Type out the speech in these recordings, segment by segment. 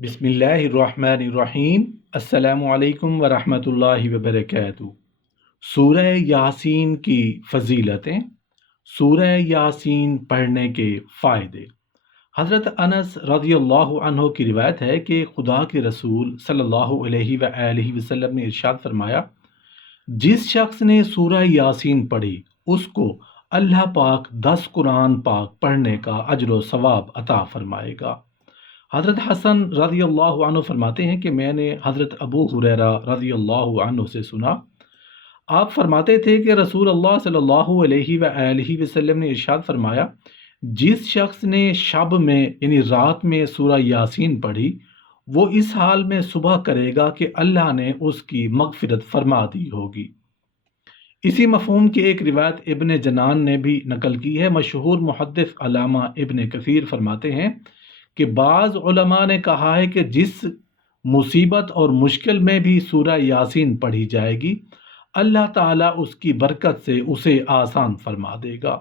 بسم اللہ الرحمن الرحیم۔ السلام علیکم ورحمۃ اللہ وبرکاتہ۔ سورہ یاسین کی فضیلتیں، سورہ یاسین پڑھنے کے فائدے۔ حضرت انس رضی اللہ عنہ کی روایت ہے کہ خدا کے رسول صلی اللہ علیہ وآلہ وسلم نے ارشاد فرمایا، جس شخص نے سورہ یاسین پڑھی اس کو اللہ پاک 10 قرآن پاک پڑھنے کا اجر و ثواب عطا فرمائے گا۔ حضرت حسن رضی اللہ عنہ فرماتے ہیں کہ میں نے حضرت ابو ہریرہ رضی اللہ عنہ سے سنا، آپ فرماتے تھے کہ رسول اللہ صلی اللہ علیہ وآلہ وسلم نے ارشاد فرمایا، جس شخص نے شب میں یعنی رات میں سورہ یاسین پڑھی وہ اس حال میں صبح کرے گا کہ اللہ نے اس کی مغفرت فرما دی ہوگی۔ اسی مفہوم کی ایک روایت ابن جنان نے بھی نقل کی ہے۔ مشہور محدث علامہ ابن کثیر فرماتے ہیں کہ بعض علماء نے کہا ہے کہ جس مصیبت اور مشکل میں بھی سورہ یاسین پڑھی جائے گی اللہ تعالیٰ اس کی برکت سے اسے آسان فرما دے گا۔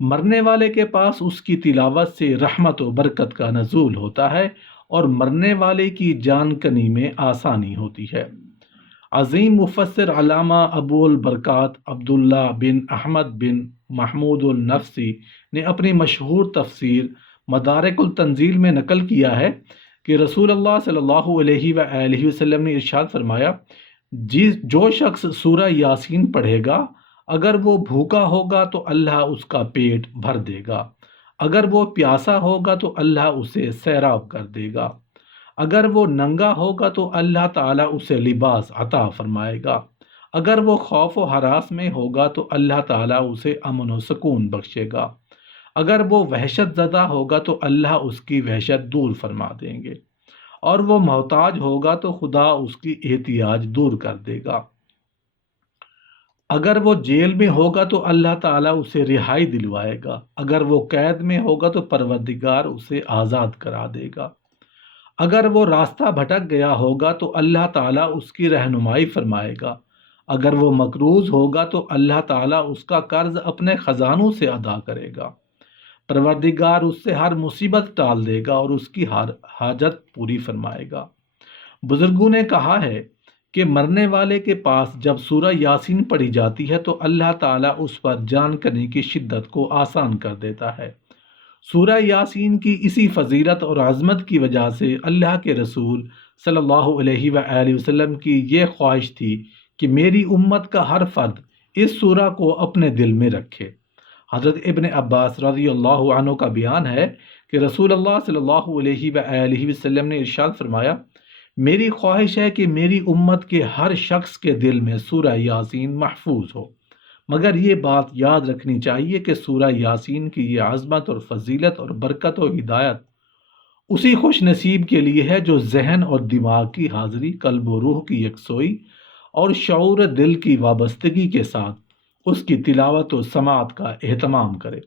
مرنے والے کے پاس اس کی تلاوت سے رحمت و برکت کا نزول ہوتا ہے اور مرنے والے کی جان کنی میں آسانی ہوتی ہے۔ عظیم مفسر علامہ ابو البرکات عبداللہ بن احمد بن محمود النفسی نے اپنی مشہور تفسیر مدارک التنزیل میں نقل کیا ہے کہ رسول اللہ صلی اللہ علیہ وآلہ وسلم نے ارشاد فرمایا، جو شخص سورہ یاسین پڑھے گا اگر وہ بھوکا ہوگا تو اللہ اس کا پیٹ بھر دے گا، اگر وہ پیاسا ہوگا تو اللہ اسے سیراب کر دے گا، اگر وہ ننگا ہوگا تو اللہ تعالیٰ اسے لباس عطا فرمائے گا، اگر وہ خوف و ہراس میں ہوگا تو اللہ تعالیٰ اسے امن و سکون بخشے گا، اگر وہ وحشت زدہ ہوگا تو اللہ اس کی وحشت دور فرما دیں گے، اور وہ محتاج ہوگا تو خدا اس کی احتیاج دور کر دے گا، اگر وہ جیل میں ہوگا تو اللہ تعالیٰ اسے رہائی دلوائے گا، اگر وہ قید میں ہوگا تو پروردگار اسے آزاد کرا دے گا، اگر وہ راستہ بھٹک گیا ہوگا تو اللہ تعالیٰ اس کی رہنمائی فرمائے گا، اگر وہ مقروض ہوگا تو اللہ تعالیٰ اس کا قرض اپنے خزانوں سے ادا کرے گا، پروردگار اس سے ہر مصیبت ٹال دے گا اور اس کی ہر حاجت پوری فرمائے گا۔ بزرگوں نے کہا ہے کہ مرنے والے کے پاس جب سورہ یاسین پڑھی جاتی ہے تو اللہ تعالیٰ اس پر جان کنی کی شدت کو آسان کر دیتا ہے۔ سورہ یاسین کی اسی فضیلت اور عظمت کی وجہ سے اللہ کے رسول صلی اللہ علیہ وآلہ وسلم کی یہ خواہش تھی کہ میری امت کا ہر فرد اس سورہ کو اپنے دل میں رکھے۔ حضرت ابن عباس رضی اللہ عنہ کا بیان ہے کہ رسول اللہ صلی اللہ علیہ وآلہ وسلم نے ارشاد فرمایا، میری خواہش ہے کہ میری امت کے ہر شخص کے دل میں سورہ یاسین محفوظ ہو، مگر یہ بات یاد رکھنی چاہیے کہ سورہ یاسین کی یہ عظمت اور فضیلت اور برکت و ہدایت اسی خوش نصیب کے لیے ہے جو ذہن اور دماغ کی حاضری، قلب و روح کی یکسوئی اور شعور دل کی وابستگی کے ساتھ اس کی تلاوت و سماعت کا اہتمام کرے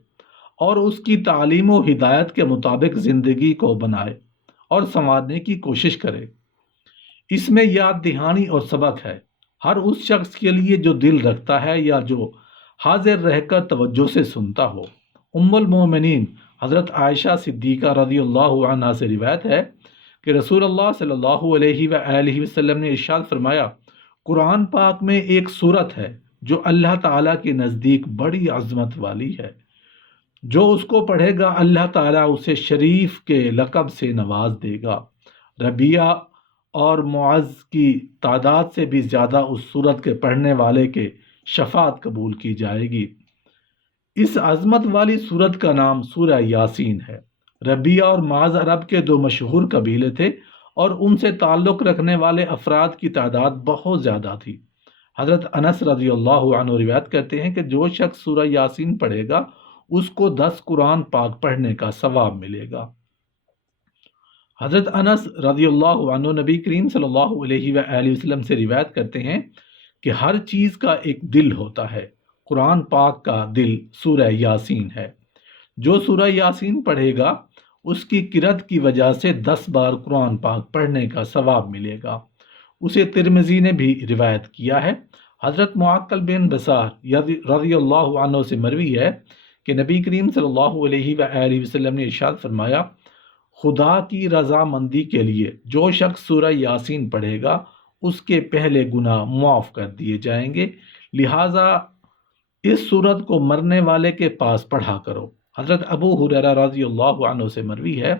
اور اس کی تعلیم و ہدایت کے مطابق زندگی کو بنائے اور سنوارنے کی کوشش کرے۔ اس میں یاد دہانی اور سبق ہے ہر اس شخص کے لیے جو دل رکھتا ہے یا جو حاضر رہ کر توجہ سے سنتا ہو۔ ام المومنین حضرت عائشہ صدیقہ رضی اللہ عنہا سے روایت ہے کہ رسول اللہ صلی اللہ علیہ وآلہ وسلم نے ارشاد فرمایا، قرآن پاک میں ایک سورت ہے جو اللہ تعالیٰ کے نزدیک بڑی عظمت والی ہے، جو اس کو پڑھے گا اللہ تعالیٰ اسے شریف کے لقب سے نواز دے گا، ربیہ اور معز کی تعداد سے بھی زیادہ اس سورت کے پڑھنے والے کے شفاعت قبول کی جائے گی۔ اس عظمت والی سورت کا نام سورہ یاسین ہے۔ ربیہ اور معز عرب کے دو مشہور قبیلے تھے اور ان سے تعلق رکھنے والے افراد کی تعداد بہت زیادہ تھی۔ حضرت انس رضی اللہ عنہ روایت کرتے ہیں کہ جو شخص سورہ یاسین پڑھے گا اس کو 10 قرآن پاک پڑھنے کا ثواب ملے گا۔ حضرت انس رضی اللہ عنہ نبی کریم صلی اللہ علیہ وآلہ وسلم سے روایت کرتے ہیں کہ ہر چیز کا ایک دل ہوتا ہے، قرآن پاک کا دل سورہ یاسین ہے۔ جو سورہ یاسین پڑھے گا اس کی قرأت کی وجہ سے 10 بار قرآن پاک پڑھنے کا ثواب ملے گا۔ اسے ترمذی نے بھی روایت کیا ہے۔ حضرت معقل بن بصار رضی اللہ عنہ سے مروی ہے کہ نبی کریم صلی اللہ علیہ وآلہ وسلم نے ارشاد فرمایا، خدا کی رضامندی کے لیے جو شخص سورہ یاسین پڑھے گا اس کے پہلے گناہ معاف کر دیے جائیں گے، لہٰذا اس سورت کو مرنے والے کے پاس پڑھا کرو۔ حضرت ابو ہریرہ رضی اللہ عنہ سے مروی ہے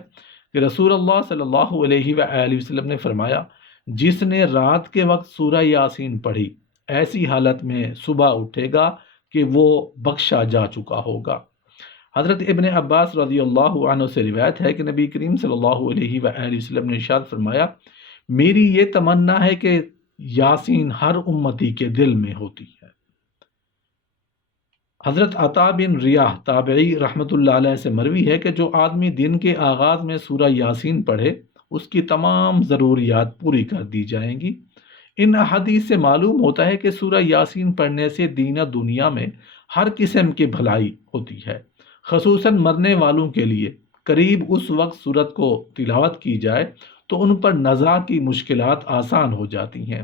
کہ رسول اللہ صلی اللہ علیہ وآلہ وسلم نے فرمایا، جس نے رات کے وقت سورہ یاسین پڑھی ایسی حالت میں صبح اٹھے گا کہ وہ بخشا جا چکا ہوگا۔ حضرت ابن عباس رضی اللہ عنہ سے روایت ہے کہ نبی کریم صلی اللہ علیہ وآلہ وسلم نے ارشاد فرمایا، میری یہ تمنا ہے کہ یاسین ہر امتی کے دل میں ہوتی ہے۔ حضرت عطا بن ریاح تابعی رحمۃ اللہ علیہ سے مروی ہے کہ جو آدمی دن کے آغاز میں سورہ یاسین پڑھے اس کی تمام ضروریات پوری کر دی جائیں گی۔ ان احادیث سے معلوم ہوتا ہے کہ سورہ یاسین پڑھنے سے دین و دنیا میں ہر قسم کی بھلائی ہوتی ہے، خصوصاً مرنے والوں کے لیے۔ قریب اس وقت سورت کو تلاوت کی جائے تو ان پر نزا کی مشکلات آسان ہو جاتی ہیں۔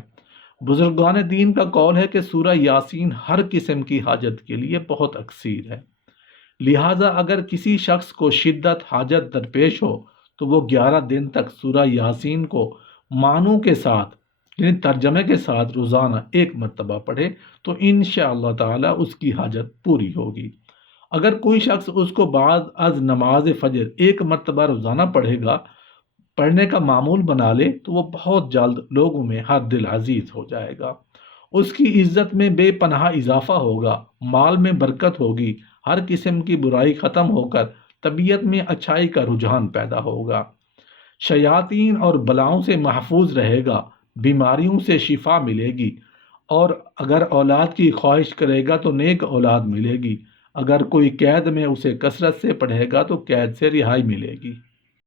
بزرگان دین کا قول ہے کہ سورہ یاسین ہر قسم کی حاجت کے لیے بہت اکثیر ہے، لہٰذا اگر کسی شخص کو شدت حاجت درپیش ہو تو وہ 11 دن تک سورہ یاسین کو معنوں کے ساتھ یعنی ترجمے کے ساتھ روزانہ ایک مرتبہ پڑھے تو انشاءاللہ تعالی اس کی حاجت پوری ہوگی۔ اگر کوئی شخص اس کو بعد از نماز فجر ایک مرتبہ روزانہ پڑھنے کا معمول بنا لے تو وہ بہت جلد لوگوں میں ہر دل عزیز ہو جائے گا، اس کی عزت میں بے پناہ اضافہ ہوگا، مال میں برکت ہوگی، ہر قسم کی برائی ختم ہو کر طبیعت میں اچھائی کا رجحان پیدا ہوگا، شیاطین اور بلاؤں سے محفوظ رہے گا، بیماریوں سے شفا ملے گی، اور اگر اولاد کی خواہش کرے گا تو نیک اولاد ملے گی، اگر کوئی قید میں اسے کثرت سے پڑھے گا تو قید سے رہائی ملے گی۔